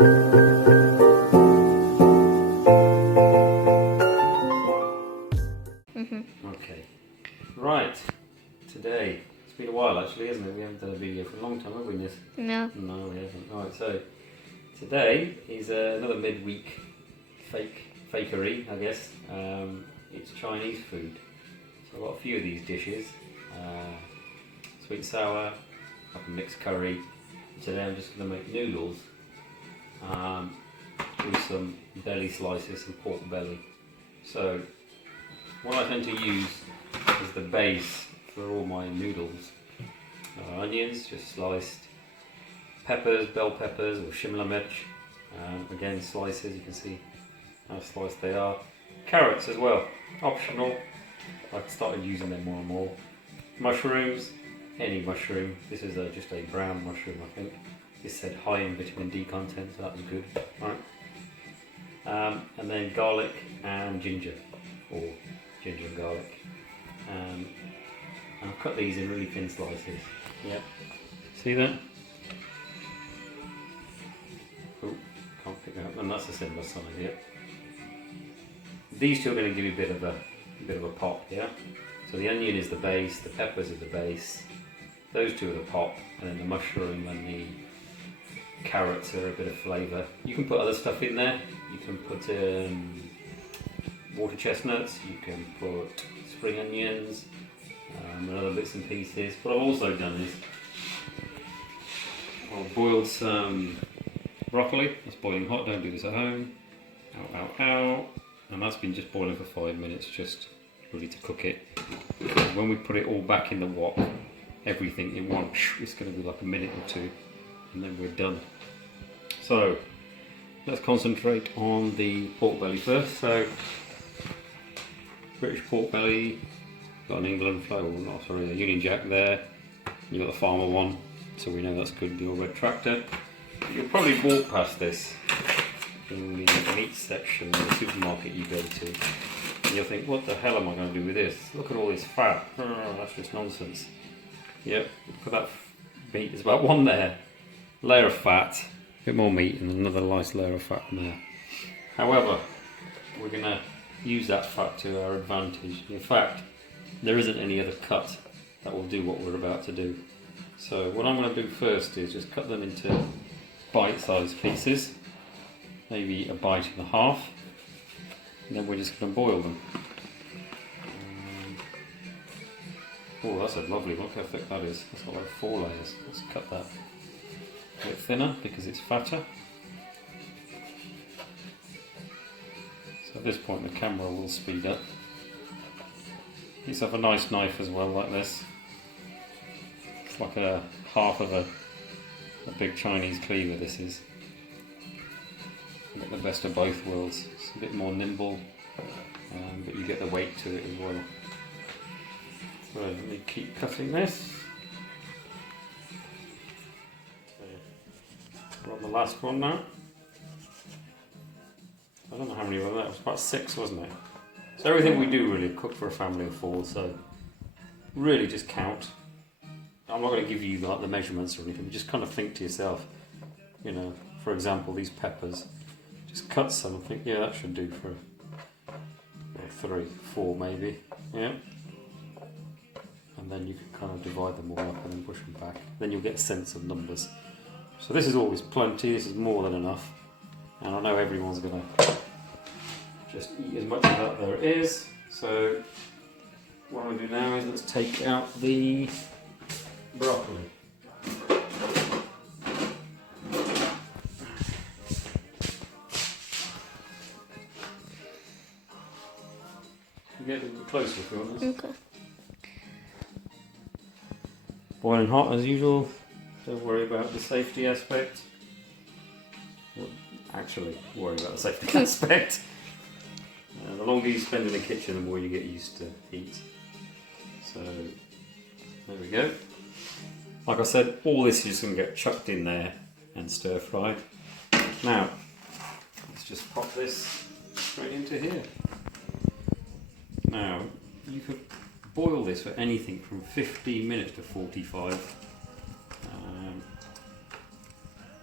Okay, right, today, it's been a while actually, hasn't it? We haven't done a video for a long time, have we, Nis? No. No, we haven't. Right, so today is another midweek fakery, I guess. It's Chinese food. So I've got a few of these dishes. Sweet and sour, like a mixed curry. Today I'm just going to make noodles with some belly slices, some pork belly. So what I tend to use is the base for all my noodles. Onions, just sliced. Peppers, bell peppers or shimla mirch. Again, slices, you can see how sliced they are. Carrots as well, optional. I've started using them more and more. Mushrooms, any mushroom. This is just a brown mushroom, I think. This said high in vitamin D content, so that was good. Right. And then garlic and ginger, or ginger and garlic. And I've cut these in really thin slices. Yep. See that? Oh, can't pick that up. And that's a similar size. Yep. These two are going to give you a bit of a pop. Yeah. So the onion is the base, the peppers are the base. Those two are the pop, and then the mushroom and the carrots are a bit of flavour. You can put other stuff in there. You can put water chestnuts, you can put spring onions, and other bits and pieces. What I've also done is I've boiled some broccoli. It's boiling hot, don't do this at home. Ow. And that's been just boiling for 5 minutes, just ready to cook it. When we put it all back in the wok, everything in one, it's going to be like a minute or two, and then we're done. So let's concentrate on the pork belly first. So British pork belly, got an England flag, a Union Jack there. You got the farmer one, so we know that's good. Your red tractor. You'll probably walk past this in the meat section in the supermarket you go to, and you'll think, what the hell am I going to do with this? Look at all this fat. Oh, that's just nonsense. Yep, look at that meat. There's about one there. Layer of fat, a bit more meat, and another nice layer of fat in there. However, we're going to use that fat to our advantage. In fact, there isn't any other cut that will do what we're about to do. So what I'm going to do first is just cut them into bite-sized pieces, maybe a bite and a half, and then we're just going to boil them. Oh, that's a lovely, look how thick that is. That's got like 4 layers. Let's cut that a bit thinner because it's fatter. So at this point the camera will speed up. Get yourself a nice knife as well, like this. It's like a half of a big Chinese cleaver, this is. You get the best of both worlds. It's a bit more nimble, but you get the weight to it as well. So let me keep cutting this. We're on the last one now. I don't know how many were there. It was about 6, wasn't it? So everything we do really cook for a family of 4. So really just count. I'm not going to give you like the measurements or anything. But just kind of think to yourself. You know, for example, these peppers. Just cut some and think, yeah, that should do for 3, 4 maybe. Yeah. And then you can kind of divide them all up and then push them back. Then you'll get a sense of numbers. So this is always plenty, this is more than enough. And I know everyone's going to just eat as much of that there is. So what I'm going to do now is let's take out the broccoli. You get a little closer if you want this. Okay. Boiling hot as usual. Don't worry about the safety aspect. Well, actually, worry about the safety aspect. The longer you spend in the kitchen, the more you get used to heat. So, there we go. Like I said, all this is just going to get chucked in there and stir fried. Now, let's just pop this straight into here. Now, you could boil this for anything from 15 minutes to 45.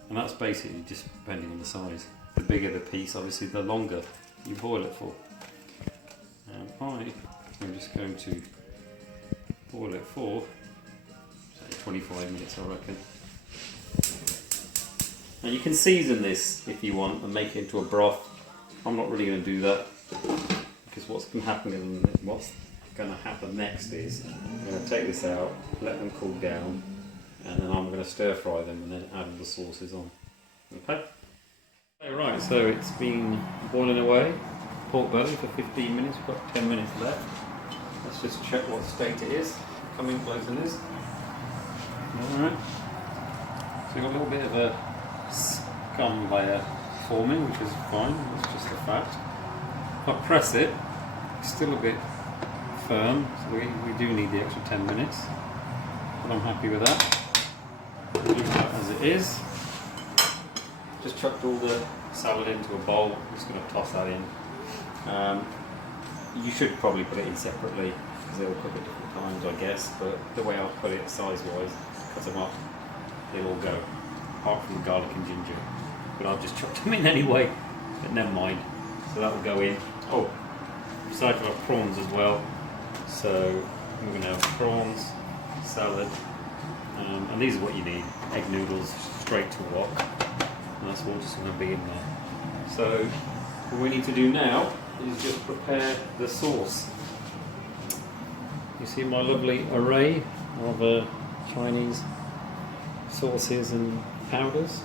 And And that's basically just depending on the size. The bigger the piece, obviously, the longer you boil it for. I'm just going to boil it for, say, 25 minutes, I reckon. And you can season this if you want and make it into a broth. I'm not really going to do that because what's going to happen next is I'm going to take this out, let them cool down, and then I'm going to stir fry them and then add all the sauces on. Okay? Right, so it's been boiling away, pork belly for 15 minutes, we've got 10 minutes left. Let's just check what state it is. Coming close in this. Alright. So we've got a little bit of a scum layer forming, which is fine, that's just a fact. If I press it, it's still a bit firm, so we do need the extra 10 minutes. But I'm happy with that. Leave that as it is. Just chucked all the salad into a bowl. I'm just going to toss that in. You should probably put it in separately because they'll cook at different times, I guess. But the way I'll put it size-wise, cut them up, they'll all go. Apart from the garlic and ginger, but I've just chucked them in anyway. But never mind. So that will go in. Oh, aside from our prawns as well. So we're going to have prawns, salad, and these are what you need: egg noodles, straight to wok. And that's all just going to be in there. So what we need to do now is just prepare the sauce. You see my lovely array of Chinese sauces and powders.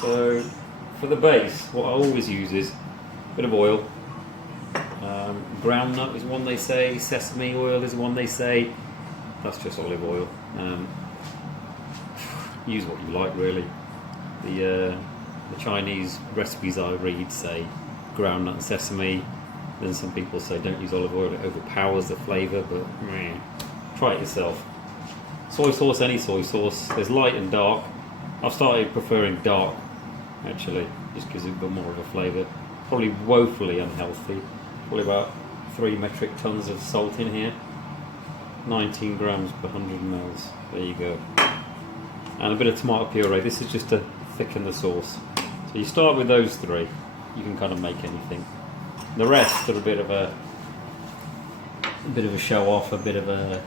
So for the base, what I always use is a bit of oil. Ground nut is one they say, sesame oil is one they say. That's just olive oil. Use what you like, really. The Chinese recipes I read say ground nut and sesame. Then some people say don't use olive oil, it overpowers the flavour, but try it yourself. Soy sauce, any soy sauce. There's light and dark. I've started preferring dark, actually, just gives it a bit more of a flavour. Probably woefully unhealthy. Probably about 3 metric tons of salt in here. 19 grams per 100 ml. There you go. And a bit of tomato puree. This is just to thicken the sauce. So you start with those 3. You can kind of make anything. The rest are a bit of a show off, a bit of a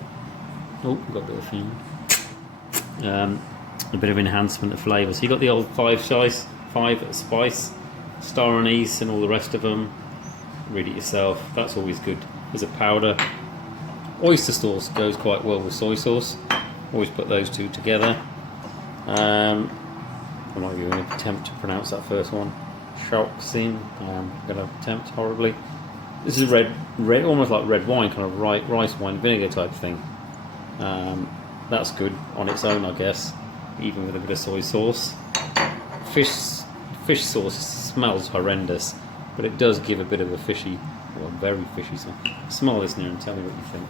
got a bit of fume. A bit of enhancement of flavour. So you got the old 5 spice, star anise, and all the rest of them. Read it yourself. That's always good. There's a powder. Oyster sauce goes quite well with soy sauce. Always put those 2 together. I might be going to attempt to pronounce that first one. Shaoxin. I'm going to attempt horribly. This is red, almost like red wine, kind of rice wine vinegar type thing. That's good on its own, I guess, even with a bit of soy sauce. Fish sauce smells horrendous, but it does give a bit of a fishy, or very fishy smell. Smell this near and tell me what you think.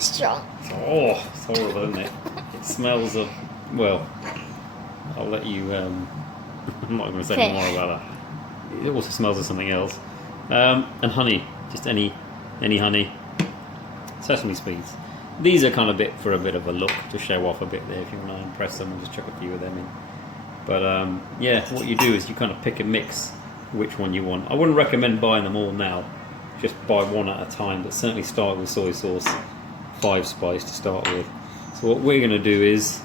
Strong. Oh, it's horrible, isn't it? It smells of, well, I'll let you, I'm not going to say any more about that. It also smells of something else. And honey, just any honey. Sesame seeds. These are kind of for a bit of a look, to show off a bit there if you want to impress them, and just chuck a few of them in. But yeah, what you do is you kind of pick and mix which one you want. I wouldn't recommend buying them all now, just buy one at a time, but certainly start with soy sauce, 5 spice to start with. So what we're going to do is,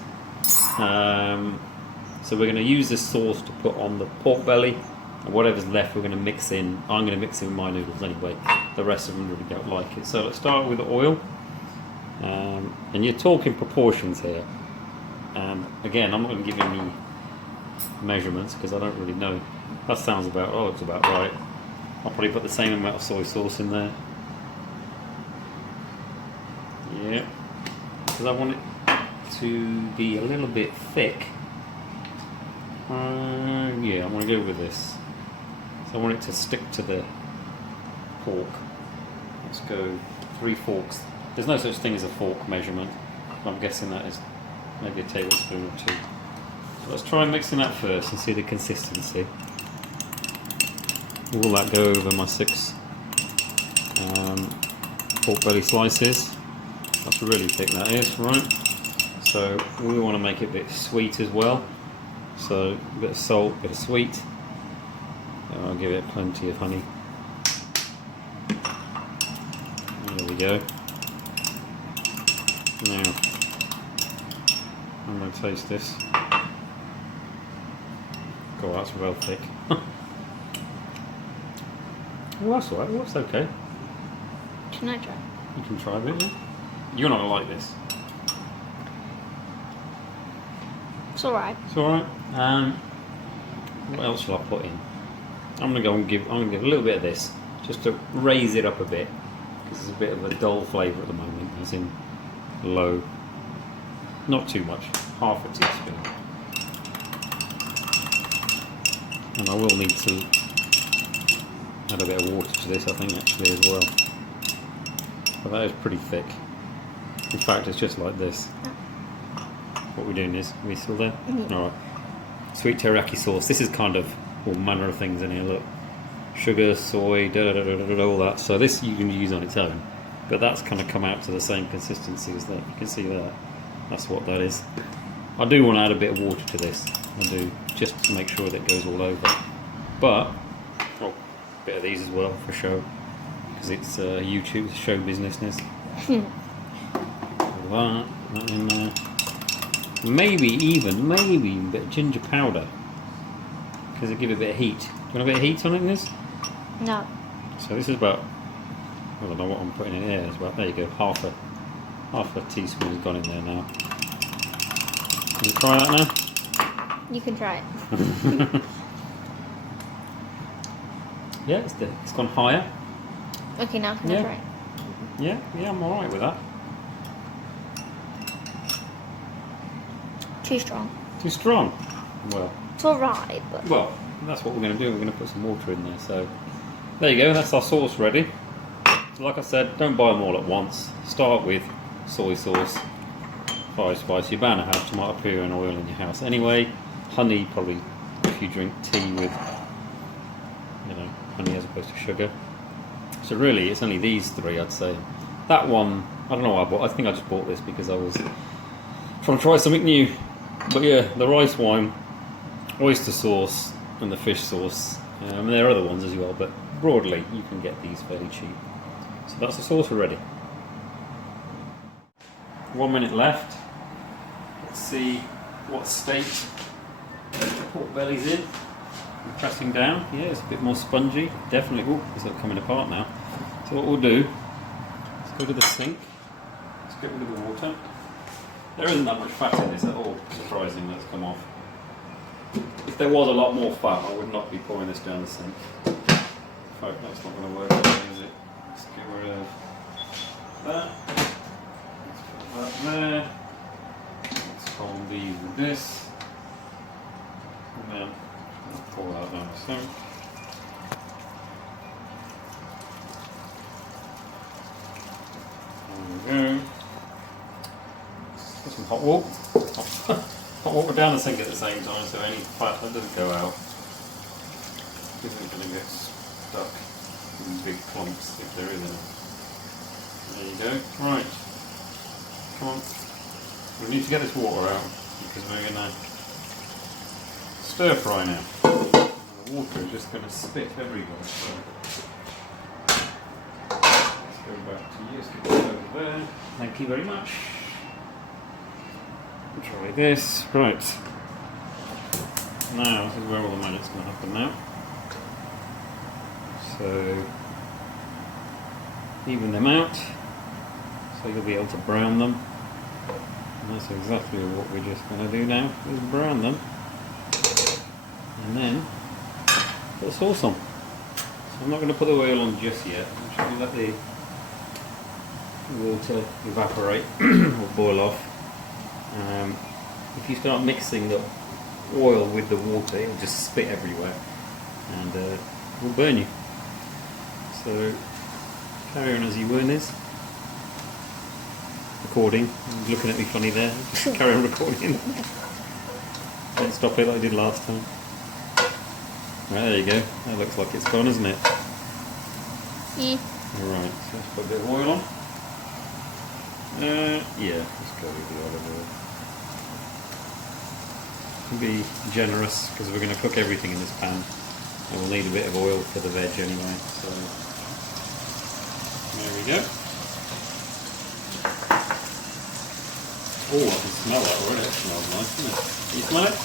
so we're going to use this sauce to put on the pork belly, and whatever's left we're going to mix in. I'm going to mix in with my noodles anyway. The rest of them really don't like it. So let's start with the oil. And you're talking proportions here. Again, I'm not going to give you any measurements because I don't really know. That sounds about, looks about right. I'll probably put the same amount of soy sauce in there. Yeah, because I want it to be a little bit thick. Yeah, I want to go with this. So I want it to stick to the pork. Let's go 3 forks. There's no such thing as a fork measurement. I'm guessing that is maybe a tablespoon or 2. So let's try mixing that first and see the consistency. Will that go over my 6 pork belly slices? That's really thick, that is, right? So we want to make it a bit sweet as well. So a bit of salt, a bit of sweet. And I'll give it plenty of honey. There we go. Now I'm going to taste this. God, that's well thick. Well, that's alright. Well, that's okay. Can I try? You can try a bit. Yeah? You're not going to like this. It's alright. It's alright. What else shall I put in? I'm going to go and give a little bit of this just to raise it up a bit, because it's a bit of a dull flavour at the moment. As in low. Not too much. Half a teaspoon. And I will need to add a bit of water to this, I think, actually, as well. But that is pretty thick. In fact, it's just like this. What we're doing is, are we still there? Mm-hmm. Alright. Sweet teriyaki sauce. This is kind of all manner of things in here, look. Sugar, soy, all that. So this you can use on its own. But that's kind of come out to the same consistency as that. You can see that. That's what that is. I do want to add a bit of water to this. I do, just to make sure that it goes all over. But, oh, a bit of these as well for show. Because it's YouTube, show businessness. That in there. Maybe a bit of ginger powder. Because it give it a bit of heat. Do you want a bit of heat on it in this? No. So this is about, I don't know what I'm putting in here. It's about, there you go, half a teaspoon has gone in there now. Can you try that now? You can try it. Yeah, it's gone higher. Okay, now can I try it? Yeah, I'm alright with that. Too strong. Too strong? Well, It's alright, but... well, that's what we're going to do. We're going to put some water in there. So there you go, that's our sauce ready. Like I said, don't buy them all at once. Start with soy sauce, 5 spice. You're bound to have tomato puree and oil in your house anyway. Honey, probably if you drink tea with, honey as opposed to sugar. So really, it's only these three, I'd say. That one, I don't know why I bought. I think I just bought this because I was trying to try something new. But yeah, the rice wine, oyster sauce, and the fish sauce. There are other ones as well, but broadly, you can get these fairly cheap. So that's the sauce already. 1 minute left. Let's see what state the pork belly's in. I'm pressing down. Yeah, it's a bit more spongy. Definitely. Oh, it's not coming apart now. So what we'll do, let's go to the sink. Let's get rid of the water. There isn't that much fat in this at all. Surprising that's come off. If there was a lot more fat, I would not be pouring this down the sink. In fact, that's not going to work, is it? Let's get rid of that. Let's put that there. Let's hold these with this. And then I'll pour that down the sink. There we go. Put some hot water. Hot water down the sink at the same time, so any fat that doesn't go out isn't going to get stuck in big clumps if there is any. There you go. Right. Come on. We need to get this water out because we're going to stir fry now. The water is just going to spit everywhere. So let's go back to you. Let's get this over there. Thank you very much. Try this. Right. Now, this is where all the magic's going to happen now. So, even them out, so you'll be able to brown them. And that's exactly what we're just going to do now, is brown them. And then, put the sauce on. So I'm not going to put the oil on just yet. I'm just going to let the water evaporate or boil off. If you start mixing the oil with the water, it'll just spit everywhere and it will burn you. So carry on as you were, Liz. Recording. You're looking at me funny there. Just carry on recording. Don't stop it like I did last time. Right, there you go. That looks like it's gone, isn't it? Yeah. Alright, so let's put a bit of oil on. Yeah, let's go with the olive oil. be generous because we're going to cook everything in this pan. And we'll need a bit of oil for the veg anyway. So there we go. Oh, I can smell that already. It smells nice, doesn't it? Can you smell it?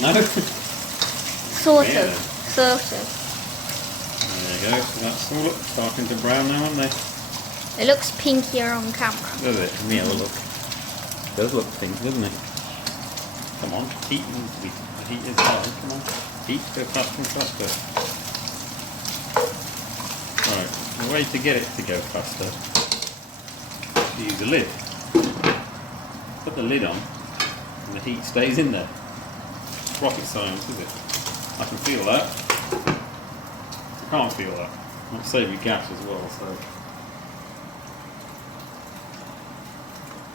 No? Sort Yeah. of. Sort of. There you go. So that's all starting to brown now, aren't they? It looks pinkier on camera. Does it? Let me have a look. It does look pink, doesn't it? Come on, heat is hard. Come on, heat, go faster and faster. Right, the way to get it to go faster is to use a lid. Put the lid on, and the heat stays in there. Rocket science, is it? I can feel that. I can't feel that. Might save you gas as well, so.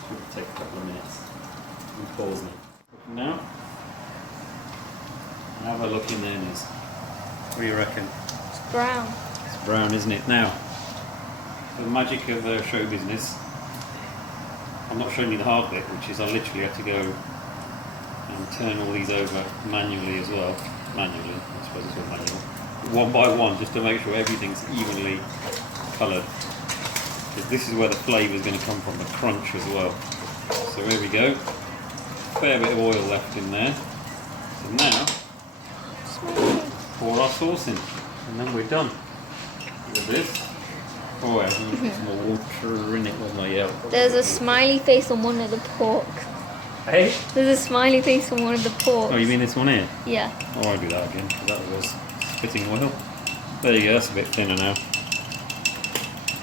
Should take a couple of minutes. And pause now. Now, have a look in there, Niz. What do you reckon? It's brown. It's brown, isn't it? Now, the magic of show business. I'm not showing you the hard bit, which is I literally had to go and turn all these over manually as well. Manually, I suppose it's all manual. One by one, just to make sure everything's evenly coloured. Because this is where the flavour is going to come from, the crunch as well. So here we go. Fair bit of oil left in there. So now, pour our sauce in, and then we're done with this. Oh, I have some more water in it, wasn't I? Yeah. There's a smiley face on one of the pork. Hey? There's a smiley face on one of the pork. Oh, you mean this one here? Yeah. Oh, I'll do that again, 'cause that was spitting oil. There you go, that's a bit thinner now.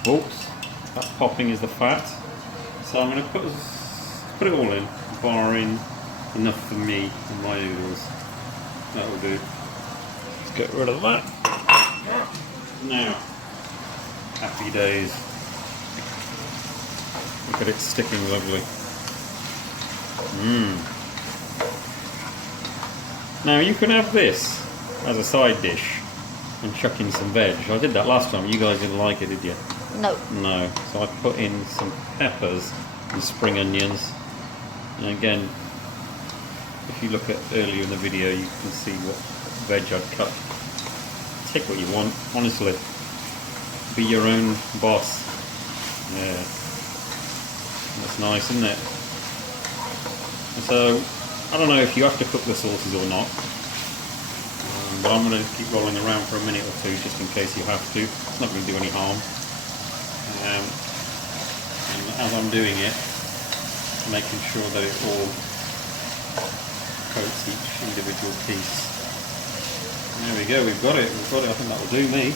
Oops, that popping is the fat. So I'm going to put it all in, barring enough for me and my noodles. That will do. Let's get rid of that. Now, happy days. Look at it sticking lovely. Now you can have this as a side dish and chuck in some veg. I did that last time. You guys didn't like it, did you? No. No. So I put in some peppers and spring onions. And again, if you look at earlier in the video, you can see what veg I'd cut. Take what you want, honestly. Be your own boss. Yeah. That's nice, isn't it? So, I don't know if you have to cook the sauces or not, but I'm going to keep rolling around for a minute or two just in case you have to. It's not going to do any harm. And as I'm doing it, making sure that it all coats each individual piece. There we go, we've got it. I think that will do me.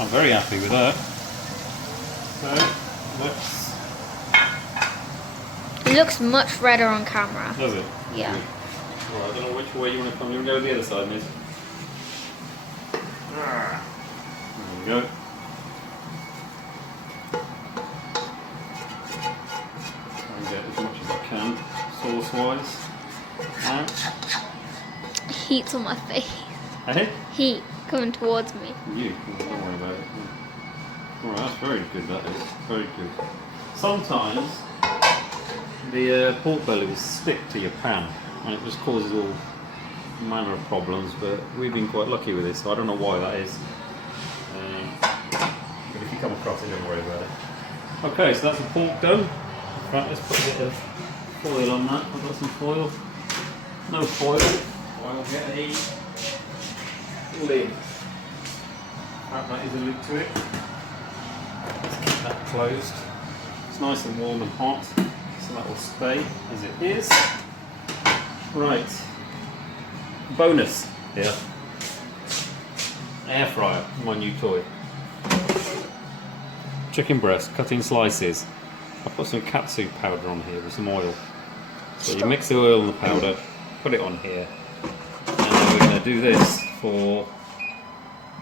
I'm very happy with that. So, let's... It looks much redder on camera. Does it? Yeah. Good. Right, I don't know which way you want to come. You want to go to the other side, Miss? There we go. Try and get as much as I can, sauce-wise. Now. Heat's on my face. Hey? Heat coming towards me. You, don't worry about it. Alright, that's very good, that is. Very good. Sometimes the pork bellies stick to your pan and it just causes all manner of problems, but we've been quite lucky with this, so I don't know why that is. But if you come across it, don't worry about it. Okay, so that's the pork done. Right, let's put a bit of foil on that. I've got some foil. No foil. I'll get a lid. That is a lid to it. Let's keep that closed. It's nice and warm and hot, so that will stay as it is. Right. Bonus here. Air fryer, my new toy. Chicken breast, cut in slices. I put some katsu powder on here with some oil. So you mix the oil and the powder, put it on here, and then we're going to do this for.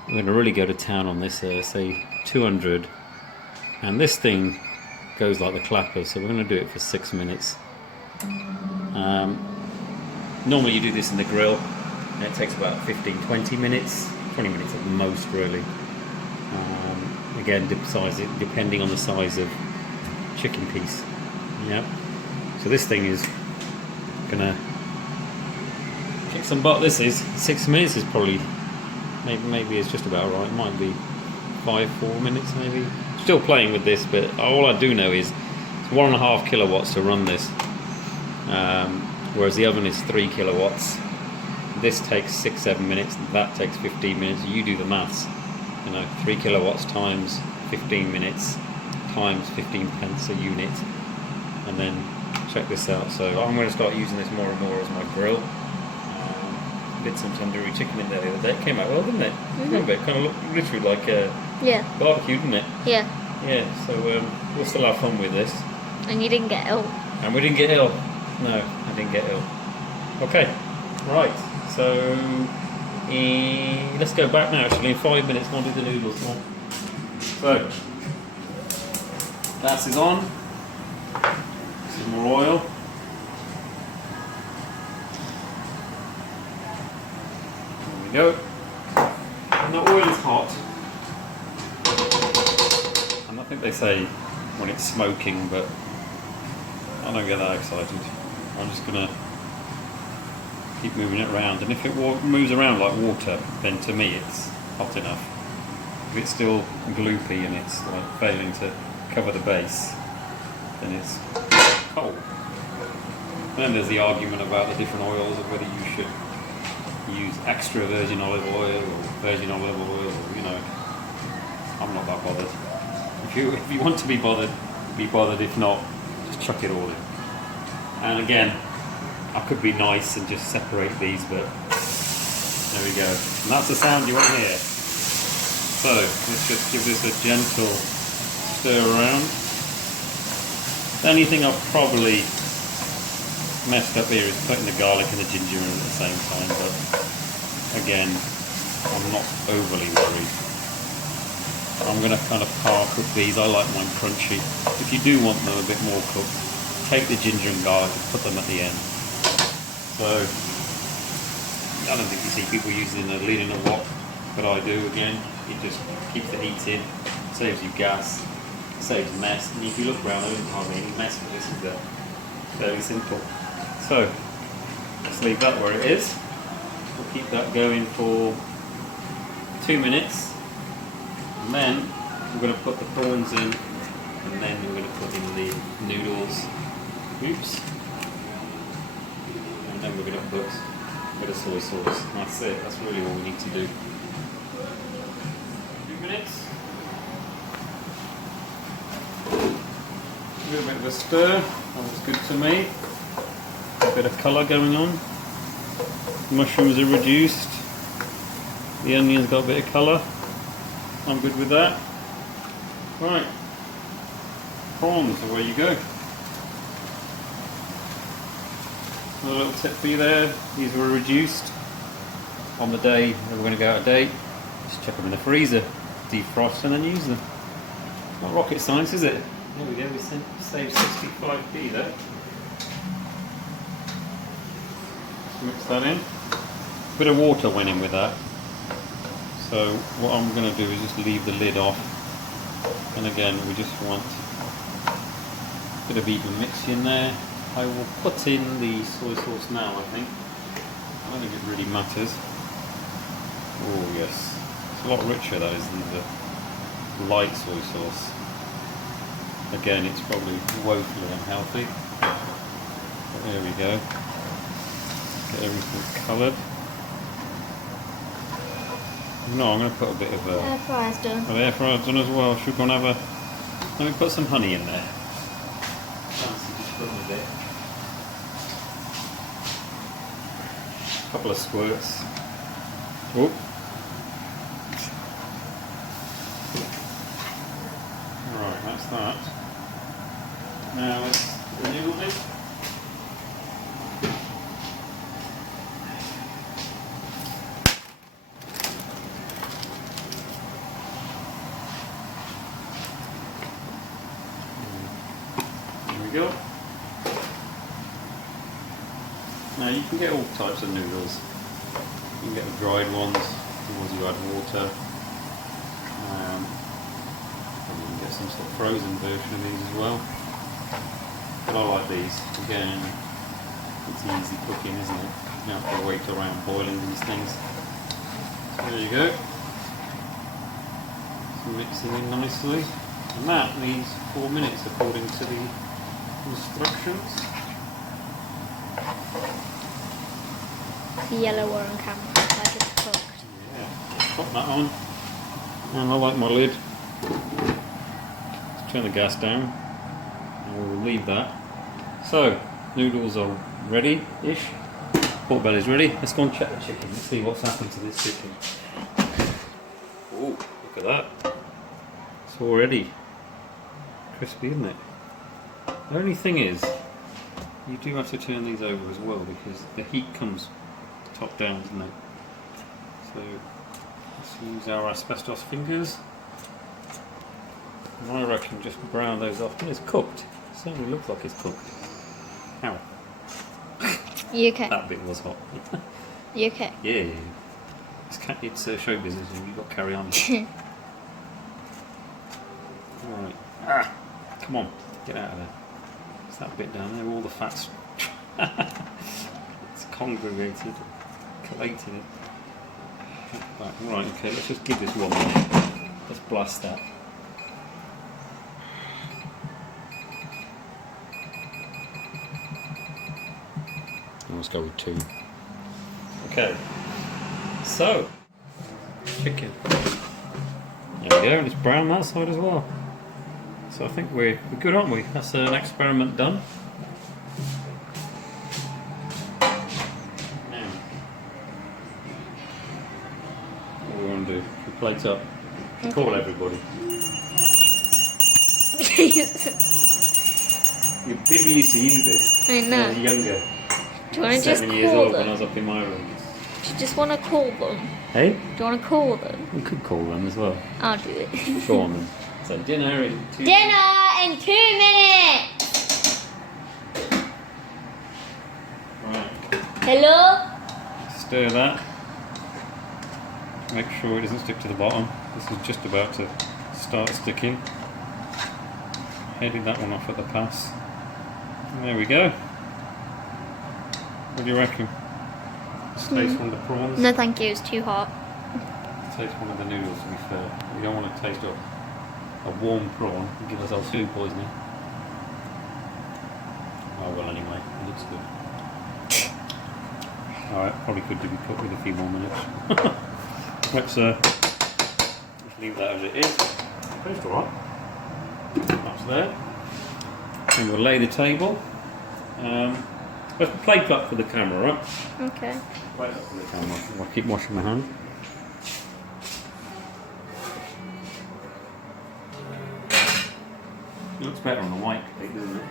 We're going to really go to town on this, say 200, and this thing goes like the clapper, so we're going to do it for 6 minutes. Normally you do this in the grill, and it takes about 15-20 minutes, 20 minutes at the most really. Again, depending on the size of chicken piece. Yeah. So this thing is going to and butter this is. 6 minutes is probably, maybe it's just about right. It might be 4 minutes maybe. Still playing with this, but all I do know is it's 1.5 kilowatts to run this, whereas the oven is 3 kilowatts. This takes 6-7 minutes, that takes 15 minutes. You do the maths. 3 kilowatts times 15 minutes times 15 pence a unit, and then check this out. So I'm going to start using this more and more as my grill. Did some tandoori chicken in there the other day. It came out well, didn't it? Remember, it kind of looked literally like a barbecue, didn't it? Yeah. Yeah, so we'll still have fun with this. And you didn't get ill. And we didn't get ill. No, I didn't get ill. Okay, right. So let's go back now. Actually, in 5 minutes, we'll do the noodles. Come on. So gas is on. Some more oil. There we go. And the oil is hot. And I think they say when it's smoking, but I don't get that excited. I'm just gonna keep moving it around, and if it moves around like water, then to me it's hot enough. If it's still gloopy and it's like failing to cover the base, then it's cold. And then there's the argument about the different oils of whether you should use extra virgin olive oil or virgin olive oil, or, I'm not that bothered. If you want to be bothered, be bothered. If not, just chuck it all in. And again, I could be nice and just separate these, but there we go. And that's the sound you want to hear. So let's just give this a gentle stir around. The only thing I've probably messed up here is putting the garlic and the ginger in at the same time, but again, I'm not overly worried. I'm going to kind of par cook these. I like mine crunchy. If you do want them a bit more cooked, take the ginger and garlic and put them at the end. So I don't think you see people using a lid in a wok, but I do. Again, it just keeps the heat in, saves you gas, saves mess. And if you look around, there isn't hardly any mess with this. Is fairly simple. So let's leave that where it is. We'll keep that going for 2 minutes, and then we're going to put the prawns in, and then we're going to put in the noodles. Oops. And then we're going to put a bit of soy sauce. And that's it. That's really all we need to do. 2 minutes. A little bit of a stir. That was good to me. A bit of colour going on. Mushrooms are reduced. The onion's got a bit of colour. I'm good with that. Right. Prawns, away you go. Another little tip for you there. These were reduced on the day that we're going to go out of date. Just chuck them in the freezer, defrost, and then use them. Not rocket science, is it? There we go. We saved 65p there. Mix that in. A bit of water went in with that. So what I'm going to do is just leave the lid off. And again, we just want a bit of even mix in there. I will put in the soy sauce now, I think. I don't think it really matters. Oh yes. It's a lot richer that is than the light soy sauce. Again, it's probably woefully unhealthy. But there we go. Get everything coloured. No, I'm going to put a bit of a... Air fryer's done. Oh, the air fryer's done as well. Should we go and have a... Let me put some honey in there. Fancy just putting a bit. A couple of squirts. Oh. Right, that's that. Now let's put the noodles in. Go. Now you can get all types of noodles. You can get the dried ones, the ones you add water. And you can get some sort of frozen version of these as well. But I like these. Again, it's easy cooking, isn't it? You don't have to wait around boiling these things. So there you go. It's mixing in nicely. And that needs 4 minutes according to the instructions. The yellower on camera, like it's cooked. Yeah, pop that on. And I like my lid. Let's turn the gas down. And we'll leave that. So, noodles are ready-ish. Pork belly's ready. Let's go and check the chicken. Let's see what's happened to this chicken. Oh, look at that. It's already crispy, isn't it? The only thing is, you do have to turn these over as well because the heat comes top down, doesn't it? So let's use our asbestos fingers. And I reckon just brown those off. And it's cooked. It certainly looks like it's cooked. Ow. You okay? That bit was hot. You okay? Yeah. It's show business and you've got to carry on. Alright. Ah! Come on, get out of there. It's that bit down there, all the fat's it's congregated, collated it. Right, okay, let's just give this one more. Let's blast that. Let's go with 2. Okay. So, chicken. There we go, and it's brown that side as well. So I think we're good, aren't we? That's an experiment done. Now, what do we want to do? We plate up. Okay. Call everybody. Your baby used to use this. I know. When I was younger. Do you want to just 7 years call old them? when I was up in my room. Do you just want to call them? Hey? Do you want to call them? We could call them as well. I'll do it. Go on then. So dinner in 2 Dinner in 2 minutes! Right. Hello? Stir that. Make sure it doesn't stick to the bottom. This is just about to start sticking. Headed that one off at the pass. There we go. What do you reckon? Just taste one of the prawns. No thank you, it's too hot. Taste one of the noodles to be fair. We don't want to taste a warm prawn and give ourselves food poisoning. Oh well anyway, it looks good. Alright, probably could be cooked with a few more minutes. let's leave that as it is. Tastes alright. That's there. And we'll lay the table. Let's plate up for the camera, right? Okay. Plate up for the camera. I'll keep washing my hand. It looks better on the white plate, doesn't it?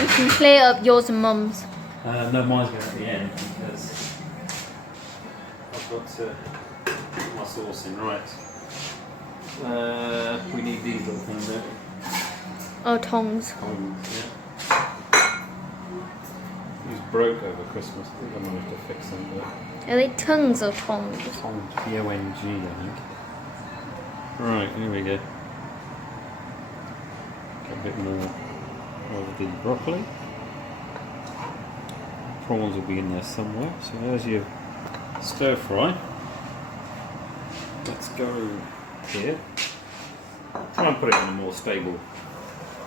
You can plate up yours and Mum's. No, mine's going at the end because I've got to put my sauce in. Right. We need these little things, don't we? Oh, tongs. Tongs, yeah. These broke over Christmas. I think I managed to fix them. But Are they tongues or tongs? Tongs, T-O-N-G, I think. Right, here we go. Get a bit more of the broccoli. Prawns will be in there somewhere. So there's your stir fry. Let's go here. Try and put it in a more stable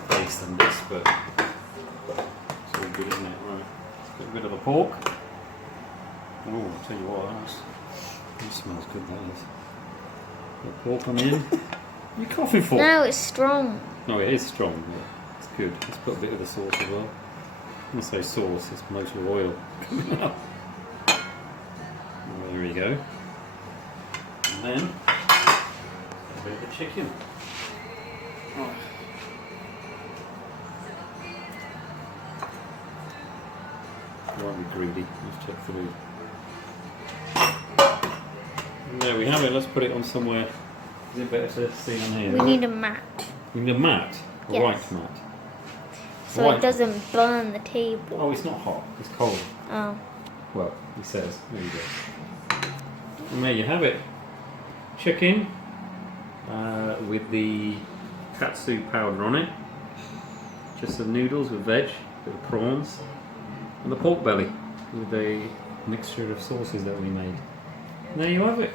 place than this, but it's all good, isn't it? Right. Let's get rid of the pork. Oh, I'll tell you what, that smells good, that is. The pork on the end. What are you coughing for? No, it's strong. No, it is strong, but it's good. Let's put a bit of the sauce as well. When I say sauce, it's mostly oil coming up. There we go. And then a bit of the chicken. Right. I won't be greedy, let's check through. And there we have it, let's put it on somewhere. Is it better to see on here? We need a mat. You need a mat? A Yes. white mat? So White. it doesn't burn the table. Oh, it's not hot, it's cold. Oh. Well, he says. There you go. And there you have it. Chicken with the katsu powder on it. Just some noodles with veg, a bit of prawns, and the pork belly. with a mixture of sauces that we made. And there you have it.